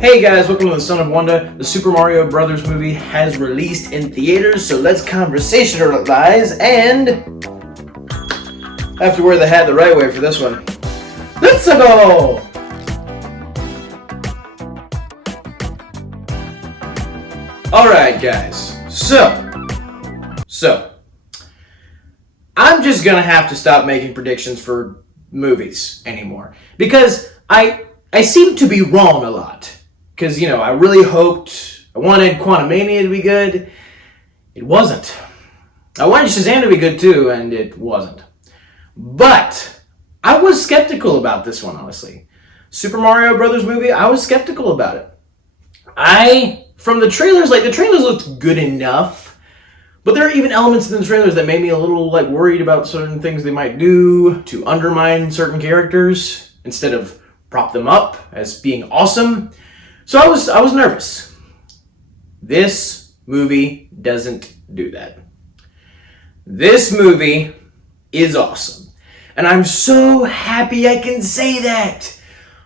Hey guys, welcome to the Son of Wonder. The Super Mario Brothers movie has released in theaters, so let's conversationalize, and I have to wear the hat the right way for this one. Let's go! Alright guys, so I'm just gonna have to stop making predictions for movies anymore, because I seem to be wrong a lot. Because, I really I wanted Quantumania to be good. It wasn't. I wanted Shazam to be good too, and it wasn't. But I was skeptical about this one, honestly. Super Mario Brothers movie, I was skeptical about it. From the trailers, the trailers looked good enough, but there are even elements in the trailers that made me a little, worried about certain things they might do to undermine certain characters instead of prop them up as being awesome. So I was nervous. This movie doesn't do that. This movie is awesome. And I'm so happy I can say that.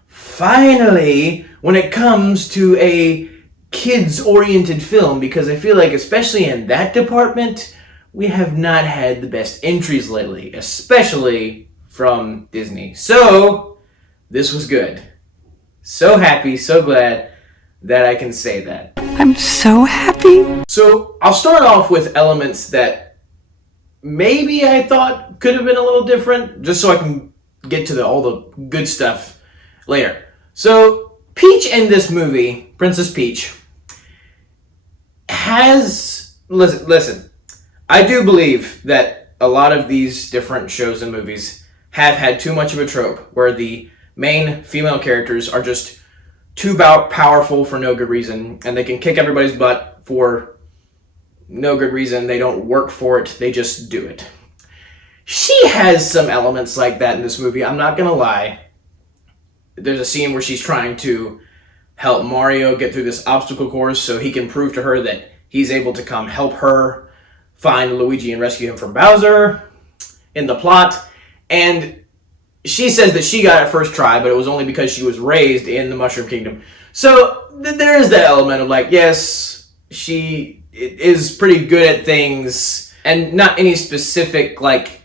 Finally, when it comes to a kids-oriented film, because I feel like, especially in that department, we have not had the best entries lately, especially from Disney. So, this was good. So happy, so glad that I can say that. I'm so happy. So I'll start off with elements that maybe I thought could have been a little different, just so I can get to all the good stuff later. So Peach in this movie, Princess Peach, has... Listen, I do believe that a lot of these different shows and movies have had too much of a trope where the main female characters are just too powerful for no good reason, and they can kick everybody's butt for no good reason. They don't work for it, they just do it. She has some elements like that in this movie, I'm not gonna lie. There's a scene where she's trying to help Mario get through this obstacle course so he can prove to her that he's able to come help her find Luigi and rescue him from Bowser in the plot, and she says that she got it first try, but it was only because she was raised in the Mushroom Kingdom. So there is that element of yes, she is pretty good at things, and not any specific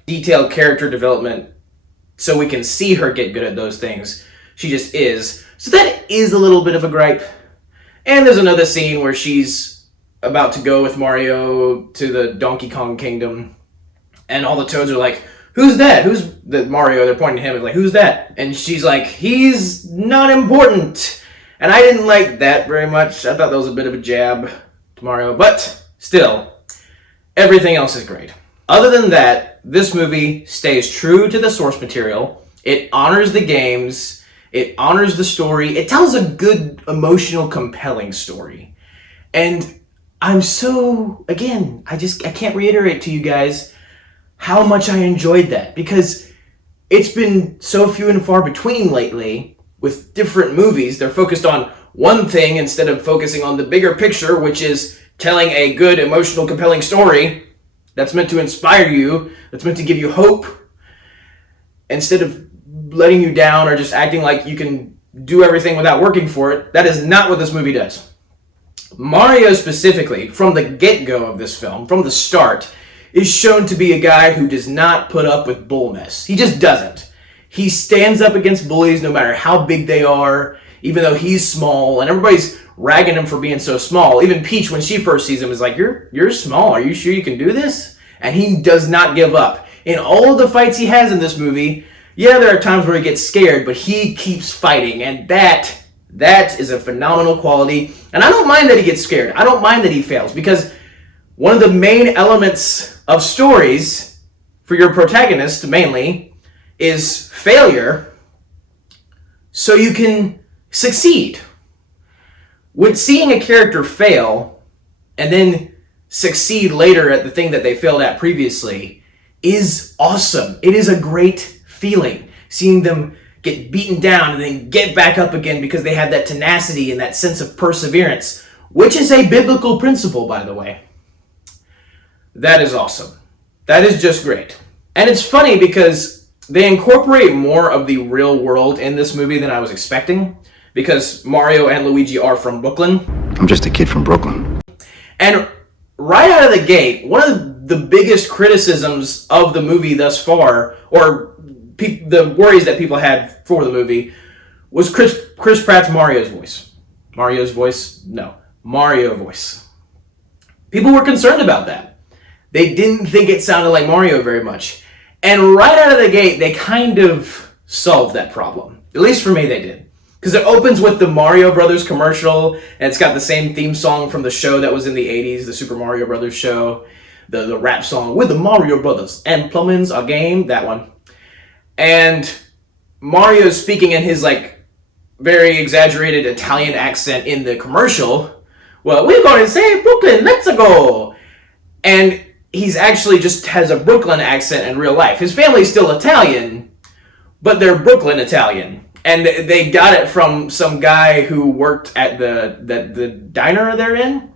detailed character development so we can see her get good at those things. She just is. So that is a little bit of a gripe. And there's another scene where she's about to go with Mario to the Donkey Kong Kingdom, and all the Toads are like, "Who's that? Who's the Mario?" They're pointing to him and "Who's that?" And she's like, "He's not important." And I didn't like that very much. I thought that was a bit of a jab to Mario, but still, everything else is great. Other than that, this movie stays true to the source material. It honors the games. It honors the story. It tells a good, emotional, compelling story. And I'm so, again, I can't reiterate to you guys how much I enjoyed that, because it's been so few and far between lately with different movies. They're focused on one thing instead of focusing on the bigger picture, which is telling a good, emotional, compelling story that's meant to inspire you, that's meant to give you hope, instead of letting you down or just acting like you can do everything without working for it. That is not what this movie does. Mario specifically, from the get-go of this film, from the start, is shown to be a guy who does not put up with bull mess. He just doesn't. He stands up against bullies no matter how big they are, even though he's small, and everybody's ragging him for being so small. Even Peach, when she first sees him, is like, you're small, are you sure you can do this? And he does not give up. In all of the fights he has in this movie, yeah, there are times where he gets scared, but he keeps fighting, and that is a phenomenal quality. And I don't mind that he gets scared. I don't mind that he fails, because one of the main elements of stories for your protagonist, mainly, is failure so you can succeed. When seeing a character fail and then succeed later at the thing that they failed at previously is awesome. It is a great feeling, seeing them get beaten down and then get back up again because they have that tenacity and that sense of perseverance, which is a biblical principle, by the way. That is awesome. That is just great. And it's funny because they incorporate more of the real world in this movie than I was expecting, because Mario and Luigi are from Brooklyn. I'm just a kid from Brooklyn. And right out of the gate, one of the biggest criticisms of the movie thus far, or the worries that people had for the movie, was Chris Pratt's Mario's voice. Mario's voice? No. Mario voice. People were concerned about that. They didn't think it sounded like Mario very much. And right out of the gate, they kind of solved that problem. At least for me, they did. Because it opens with the Mario Brothers commercial, and it's got the same theme song from the show that was in the 80s, the Super Mario Brothers show. The rap song, with the Mario Brothers and plumbing's a game, that one. And Mario's speaking in his, like, very exaggerated Italian accent in the commercial. Well, we're going to say Brooklyn, let's go! And he's actually just has a Brooklyn accent in real life. His family's still Italian, but they're Brooklyn Italian. And they got it from some guy who worked at the diner they're in.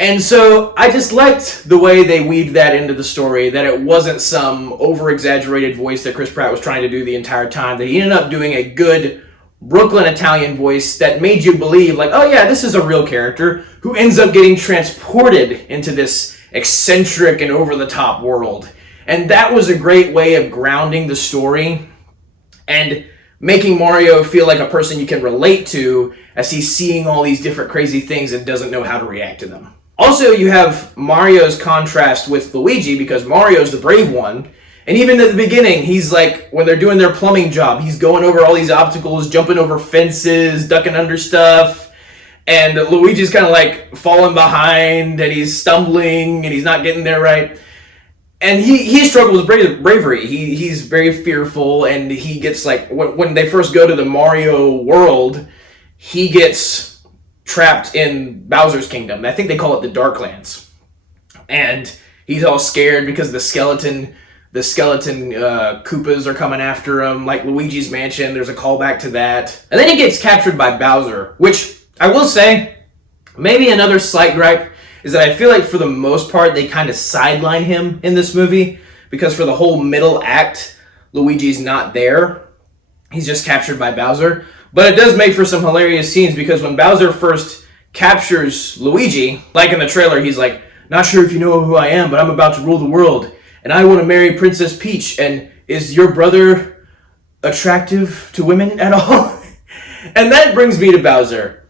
And so I just liked the way they weaved that into the story, that it wasn't some over-exaggerated voice that Chris Pratt was trying to do the entire time, that he ended up doing a good Brooklyn Italian voice that made you believe, like, oh yeah, this is a real character who ends up getting transported into this eccentric and over-the-top world. And that was a great way of grounding the story and making Mario feel like a person you can relate to as he's seeing all these different crazy things and doesn't know how to react to them. Also, you have Mario's contrast with Luigi, because Mario's the brave one. And even at the beginning, he's like, when they're doing their plumbing job, he's going over all these obstacles, jumping over fences, ducking under stuff. And Luigi's kind of like falling behind, and he's stumbling, and he's not getting there right. And he struggles with bravery. He's very fearful, and he gets like, when they first go to the Mario world, he gets trapped in Bowser's kingdom. I think they call it the Darklands. And he's all scared because the skeleton Koopas are coming after him, like Luigi's Mansion. There's a callback to that. And then he gets captured by Bowser, which I will say, maybe another slight gripe, is that I feel like for the most part they kind of sideline him in this movie, because for the whole middle act, Luigi's not there. He's just captured by Bowser. But it does make for some hilarious scenes, because when Bowser first captures Luigi, like in the trailer, he's like, not sure if you know who I am, but I'm about to rule the world, and I want to marry Princess Peach, and is your brother attractive to women at all? And that brings me to Bowser.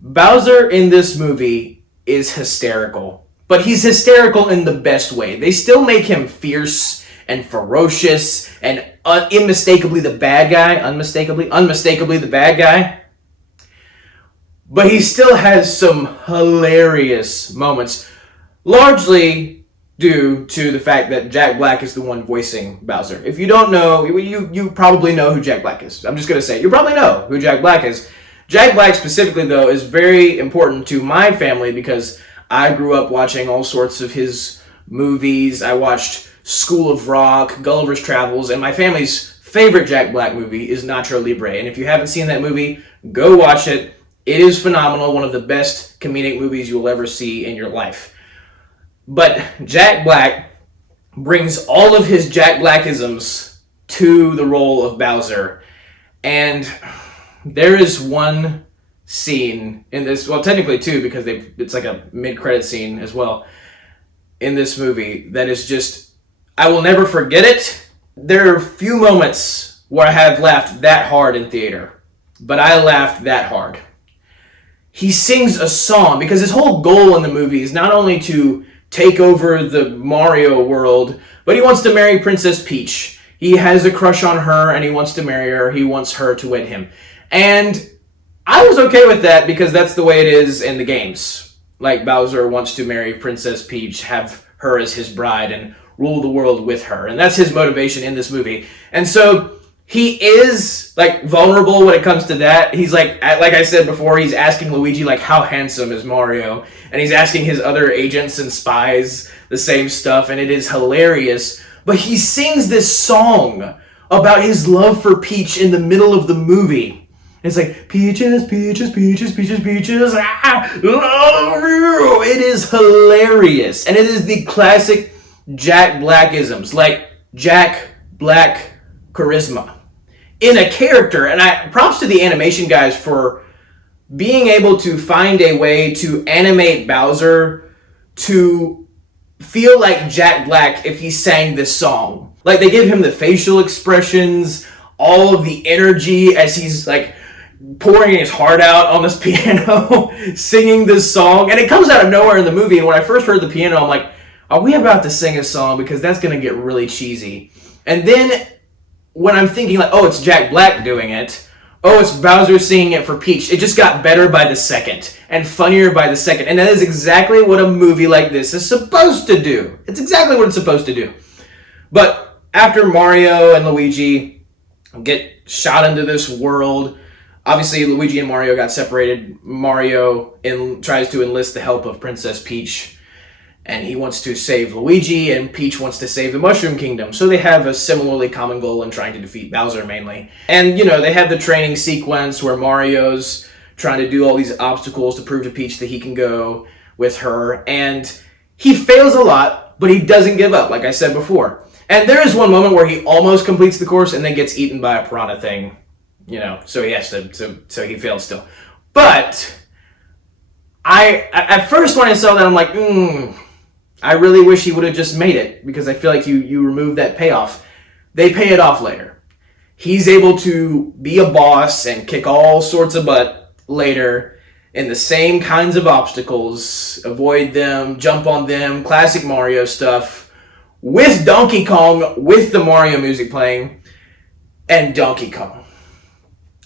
Bowser in this movie is hysterical, but he's hysterical in the best way. They still make him fierce and ferocious and unmistakably the bad guy. But he still has some hilarious moments, largely due to the fact that Jack Black is the one voicing Bowser. If you don't know, you probably know who Jack Black is. I'm just going to say, you probably know who Jack Black is. Jack Black specifically, though, is very important to my family because I grew up watching all sorts of his movies. I watched School of Rock, Gulliver's Travels, and my family's favorite Jack Black movie is Nacho Libre. And if you haven't seen that movie, go watch it. It is phenomenal, one of the best comedic movies you will ever see in your life. But Jack Black brings all of his Jack Blackisms to the role of Bowser. And there is one scene in this, well, technically two, because it's like a mid-credit scene as well in this movie that is just, I will never forget it. There are few moments where I have laughed that hard in theater, but I laughed that hard. He sings a song, because his whole goal in the movie is not only to take over the Mario world, but he wants to marry Princess Peach. He has a crush on her, and he wants to marry her. He wants her to wed him. And I was okay with that, because that's the way it is in the games. Like, Bowser wants to marry Princess Peach, have her as his bride, and rule the world with her. And that's his motivation in this movie. And so he is, like, vulnerable when it comes to that. He's like I said before, he's asking Luigi, like, how handsome is Mario? And he's asking his other agents and spies the same stuff, and it is hilarious. But he sings this song about his love for Peach in the middle of the movie. It's like, peaches, peaches, peaches, peaches, peaches, love you. It is hilarious. And it is the classic Jack Blackisms, like Jack Black charisma. in a character. And props to the animation guys for being able to find a way to animate Bowser to feel like Jack Black if he sang this song. Like, they give him the facial expressions, all of the energy as he's like pouring his heart out on this piano, singing this song. And it comes out of nowhere in the movie. And when I first heard the piano, I'm like, are we about to sing a song? Because that's going to get really cheesy. And then when I'm thinking like, oh, it's Jack Black doing it. Oh, it's Bowser singing it for Peach. It just got better by the second and funnier by the second. And that is exactly what a movie like this is supposed to do. It's exactly what it's supposed to do. But after Mario and Luigi get shot into this world, obviously Luigi and Mario got separated. Mario tries to enlist the help of Princess Peach, and he wants to save Luigi, and Peach wants to save the Mushroom Kingdom. So they have a similarly common goal in trying to defeat Bowser mainly. And, you know, they have the training sequence where Mario's trying to do all these obstacles to prove to Peach that he can go with her. And he fails a lot, but he doesn't give up, like I said before. And there is one moment where he almost completes the course and then gets eaten by a piranha thing. You know, so he has to, so he failed still. But at first when I saw that, I'm like, I really wish he would have just made it, because I feel like you remove that payoff. They pay it off later. He's able to be a boss and kick all sorts of butt later in the same kinds of obstacles, avoid them, jump on them, classic Mario stuff, with Donkey Kong, with the Mario music playing, and Donkey Kong.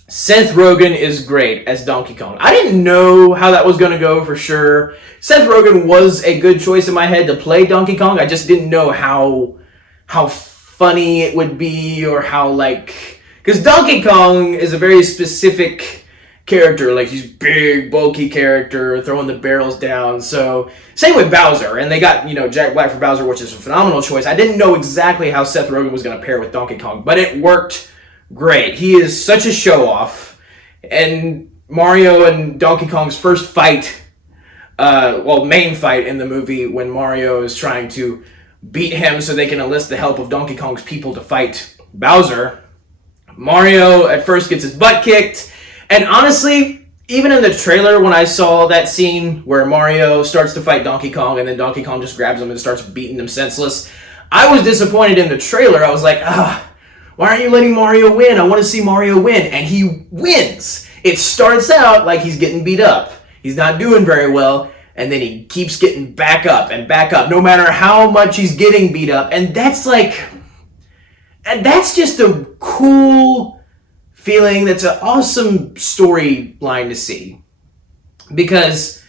Seth Rogen is great as Donkey Kong. I didn't know how that was going to go for sure. Seth Rogen was a good choice in my head to play Donkey Kong. I just didn't know how funny it would be, or how, like... Because Donkey Kong is a very specific character. Like, he's big, bulky character, throwing the barrels down. So, same with Bowser. And they got, you know, Jack Black for Bowser, which is a phenomenal choice. I didn't know exactly how Seth Rogen was going to pair with Donkey Kong, but it worked great. He is such a show-off. And Mario and Donkey Kong's first fight, main fight in the movie, when Mario is trying to beat him so they can enlist the help of Donkey Kong's people to fight Bowser. Mario at first gets his butt kicked. And honestly, even in the trailer, when I saw that scene where Mario starts to fight Donkey Kong and then Donkey Kong just grabs him and starts beating him senseless, I was disappointed in the trailer. I was like, why aren't you letting Mario win? I want to see Mario win. And he wins. It starts out like he's getting beat up. He's not doing very well. And then he keeps getting back up and back up, no matter how much he's getting beat up. And that's just a cool feeling. That's an awesome storyline to see. Because,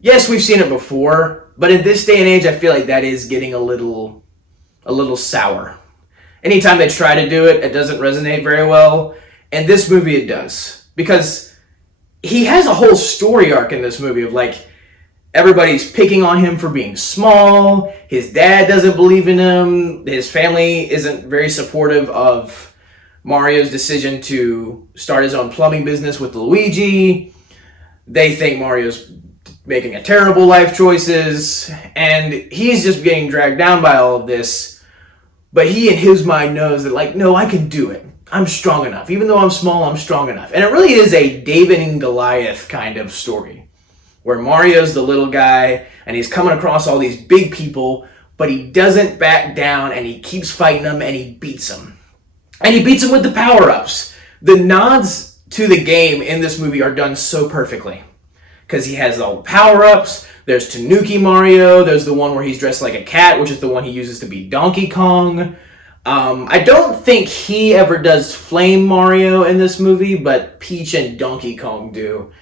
yes, we've seen it before, but in this day and age, I feel like that is getting a little sour. Anytime they try to do it, it doesn't resonate very well. In this movie, it does. Because he has a whole story arc in this movie of, like, everybody's picking on him for being small. His dad doesn't believe in him. His family isn't very supportive of Mario's decision to start his own plumbing business with Luigi. They think Mario's making a terrible life choices. And he's just getting dragged down by all of this. But he, in his mind, knows that, like, no, I can do it. I'm strong enough. Even though I'm small, I'm strong enough. And it really is a David and Goliath kind of story, where Mario's the little guy, and he's coming across all these big people, but he doesn't back down, and he keeps fighting them, and he beats them. And he beats them with the power-ups. The nods to the game in this movie are done so perfectly, because he has all the power-ups. There's Tanuki Mario. There's the one where he's dressed like a cat, which is the one he uses to beat Donkey Kong. I don't think he ever does Flame Mario in this movie, but Peach and Donkey Kong do.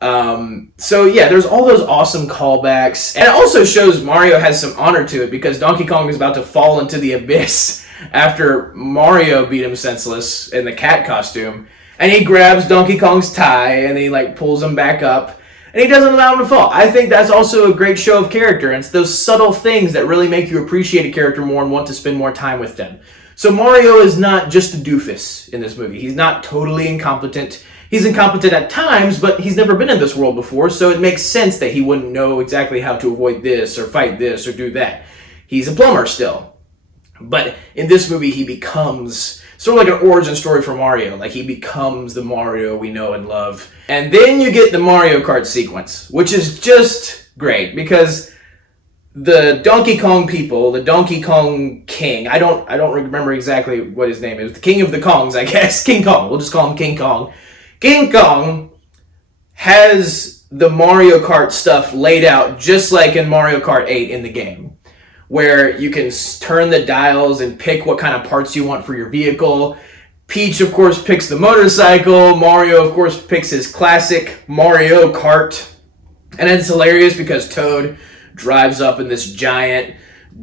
So yeah, there's all those awesome callbacks. And it also shows Mario has some honor to it, because Donkey Kong is about to fall into the abyss after Mario beat him senseless in the cat costume. And he grabs Donkey Kong's tie and he like pulls him back up. And he doesn't allow him to fall. I think that's also a great show of character. And it's those subtle things that really make you appreciate a character more and want to spend more time with them. So Mario is not just a doofus in this movie. He's not totally incompetent. He's incompetent at times, but he's never been in this world before, so it makes sense that he wouldn't know exactly how to avoid this or fight this or do that. He's a plumber still. But in this movie, he becomes sort of like an origin story for Mario. Like, he becomes the Mario we know and love. And then you get the Mario Kart sequence, which is just great, because the Donkey Kong people, the Donkey Kong King, I don't remember exactly what his name is, the King of the Kongs, I guess, King Kong, we'll just call him King Kong. King Kong has the Mario Kart stuff laid out just like in Mario Kart 8 in the game, where you can turn the dials and pick what kind of parts you want for your vehicle. Peach, of course, picks the motorcycle. Mario, of course, picks his classic Mario Kart. And it's hilarious because Toad drives up in this giant,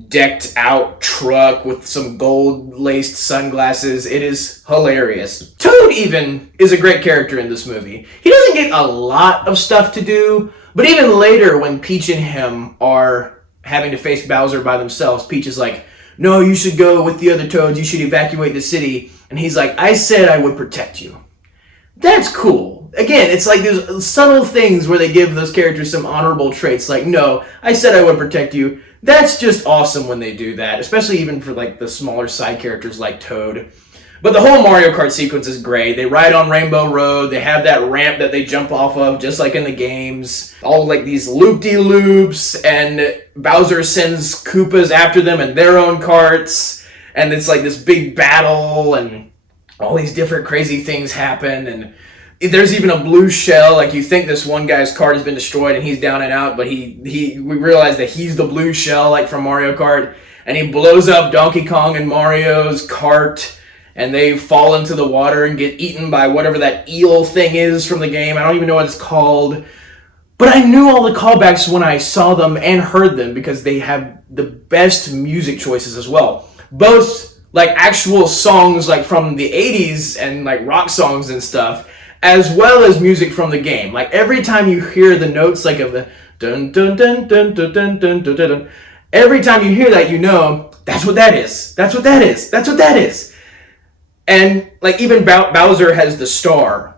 decked-out truck with some gold-laced sunglasses. It is hilarious. Toad even is a great character in this movie. He doesn't get a lot of stuff to do, but even later when Peach and him are having to face Bowser by themselves, Peach is like, no, you should go with the other Toads, you should evacuate the city. And he's like, I said I would protect you. That's cool. Again, it's like those subtle things where they give those characters some honorable traits, like, no, I said I would protect you. That's just awesome when they do that, especially even for like the smaller side characters like Toad. But the whole Mario Kart sequence is great. They ride on Rainbow Road. They have that ramp that they jump off of, just like in the games. All like these loop-de-loops, and Bowser sends Koopas after them in their own carts. And it's like this big battle, and all these different crazy things happen. And there's even a blue shell. Like, you think this one guy's cart has been destroyed and he's down and out, but we realize that he's the blue shell, like from Mario Kart. And he blows up Donkey Kong and Mario's cart, and they fall into the water and get eaten by whatever that eel thing is from the game. I don't even know what it's called. But I knew all the callbacks when I saw them and heard them, because they have the best music choices as well. Both like actual songs like from the 80s and like rock songs and stuff, as well as music from the game. Like, every time you hear the notes like of the dun dun dun dun dun dun dun dun dun dun, every time you hear that, you know, that's what that is. That's what that is. That's what that is. And like, even Bowser has the star,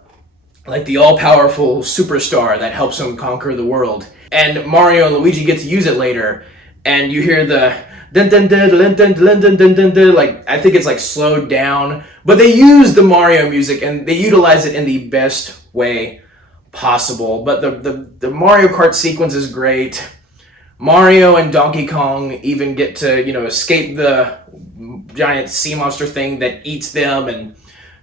like the all-powerful superstar that helps him conquer the world. And Mario and Luigi get to use it later, and you hear the dun dun dun dun dun dun dun dun dun dun, like, I think it's like slowed down, but they use the Mario music and they utilize it in the best way possible. But the Mario Kart sequence is great. Mario and Donkey Kong even get to, escape the giant sea monster thing that eats them and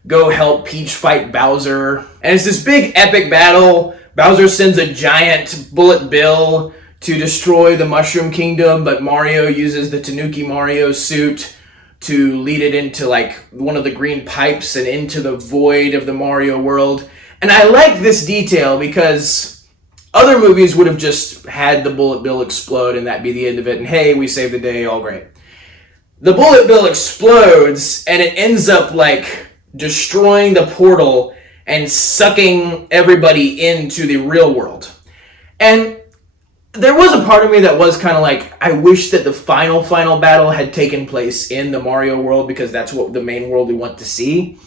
go help Peach fight Bowser. And it's this big epic battle. Bowser sends a giant bullet bill to destroy the Mushroom Kingdom, but Mario uses the Tanuki Mario suit to lead it into like one of the green pipes and into the void of the Mario world. And I like this detail because other movies would have just had the bullet bill explode and that be the end of it, and hey, we saved the day, all great. The bullet bill explodes and it ends up like destroying the portal and sucking everybody into the real world. And there was a part of me that was kind of like, I wish that the final battle had taken place in the Mario world, because that's what the main world we want to see.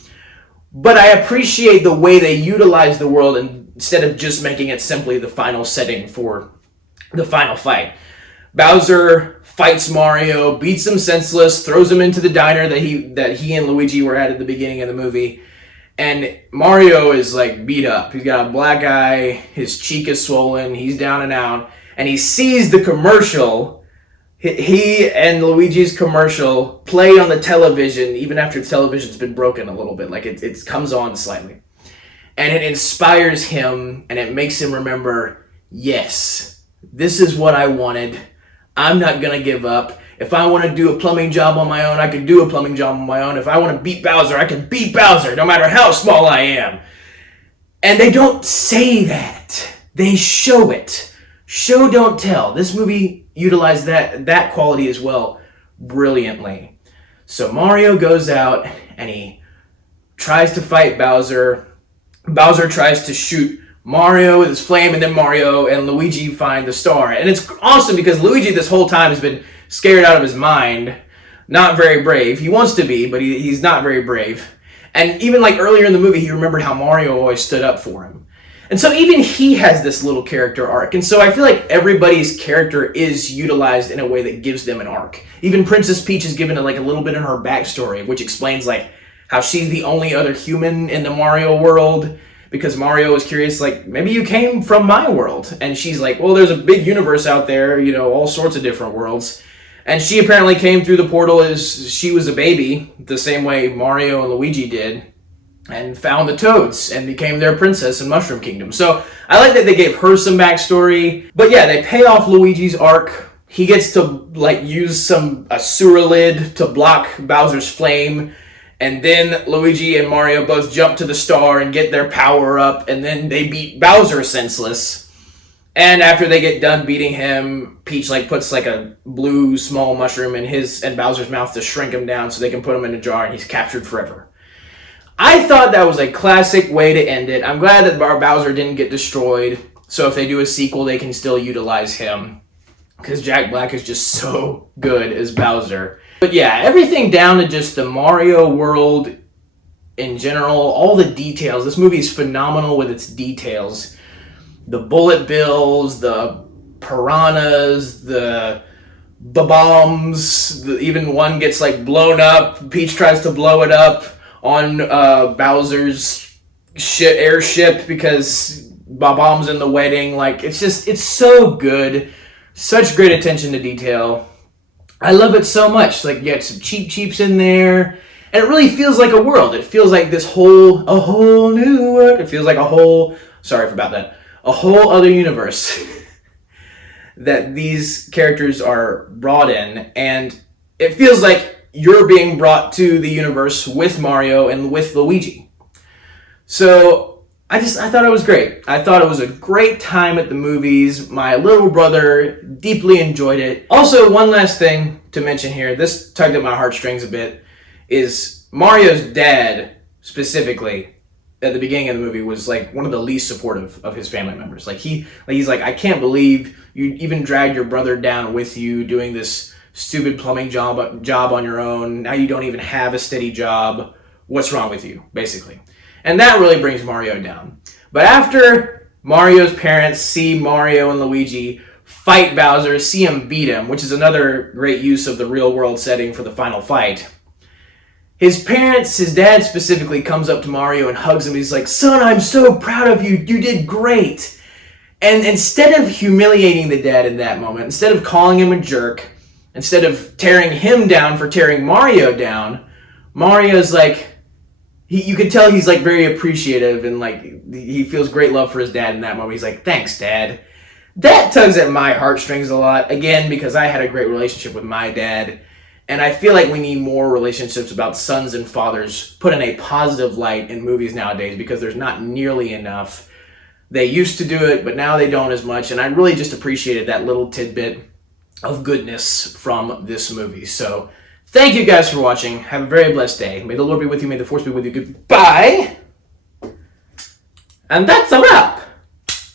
But I appreciate the way they utilize the world instead of just making it simply the final setting for the final fight. Bowser fights Mario, beats him senseless, throws him into the diner that he and Luigi were at the beginning of the movie. And Mario is like beat up. He's got a black eye, his cheek is swollen, he's down and out. And he sees the commercial. He and Luigi's commercial play on the television, even after the television's been broken a little bit. Like, it comes on slightly. And it inspires him, and it makes him remember, yes, this is what I wanted. I'm not going to give up. If I want to do a plumbing job on my own, I can do a plumbing job on my own. If I want to beat Bowser, I can beat Bowser, no matter how small I am. And they don't say that. They show it. Show, don't tell. This movie utilized that quality as well brilliantly. So Mario goes out and he tries to fight Bowser. Bowser tries to shoot Mario with his flame, and then Mario and Luigi find the star. And it's awesome because Luigi this whole time has been scared out of his mind. Not very brave. He wants to be, but he's not very brave. And even like earlier in the movie, he remembered how Mario always stood up for him. And so even he has this little character arc. And so I feel like everybody's character is utilized in a way that gives them an arc. Even Princess Peach is given like a little bit in her backstory, which explains like how she's the only other human in the Mario world, because Mario is curious, like, maybe you came from my world. And she's like, well, there's a big universe out there, you know, all sorts of different worlds. And she apparently came through the portal as she was a baby, the same way Mario and Luigi did, and found the Toads and became their princess in Mushroom Kingdom. So I like that they gave her some backstory. But yeah, they pay off Luigi's arc. He gets to like use a sewer lid to block Bowser's flame. And then Luigi and Mario both jump to the star and get their power up. And then they beat Bowser senseless. And after they get done beating him, Peach like puts like a blue small mushroom in his and Bowser's mouth to shrink him down so they can put him in a jar and he's captured forever. I thought that was a classic way to end it. I'm glad that Bowser didn't get destroyed. So if they do a sequel, they can still utilize him. Because Jack Black is just so good as Bowser. But yeah, everything down to just the Mario world in general, all the details. This movie is phenomenal with its details. The bullet bills, the piranhas, the bombs, even one gets like blown up. Peach tries to blow it up on Bowser's airship because Bob-Omb's in the wedding. Like, it's so good. Such great attention to detail. I love it so much. Like, you got some cheap in there. And it really feels like a world. It feels like a whole new world. It feels like a whole other universe that these characters are brought in. And it feels like you're being brought to the universe with Mario and with Luigi. So I thought it was great. I thought it was a great time at the movies. My little brother deeply enjoyed it. Also, one last thing to mention here, this tugged at my heartstrings a bit, is Mario's dad, specifically, at the beginning of the movie, was like one of the least supportive of his family members. He's like, I can't believe you even dragged your brother down with you doing this stupid plumbing job on your own. Now you don't even have a steady job. What's wrong with you, basically? And that really brings Mario down. But after Mario's parents see Mario and Luigi fight Bowser, see him beat him, which is another great use of the real world setting for the final fight, his dad specifically, comes up to Mario and hugs him. He's like, son, I'm so proud of you. You did great. And instead of humiliating the dad in that moment, instead of calling him a jerk, instead of tearing him down for tearing Mario down, Mario's like, you could tell he's like very appreciative and like he feels great love for his dad in that moment. He's like, thanks, Dad. That tugs at my heartstrings a lot, again, because I had a great relationship with my dad. And I feel like we need more relationships about sons and fathers put in a positive light in movies nowadays, because there's not nearly enough. They used to do it, but now they don't as much. And I really just appreciated that little tidbit of goodness from this movie. So thank you guys for watching. Have a very blessed day. May the Lord be with you. May the Force be with you. Goodbye. And that's a wrap.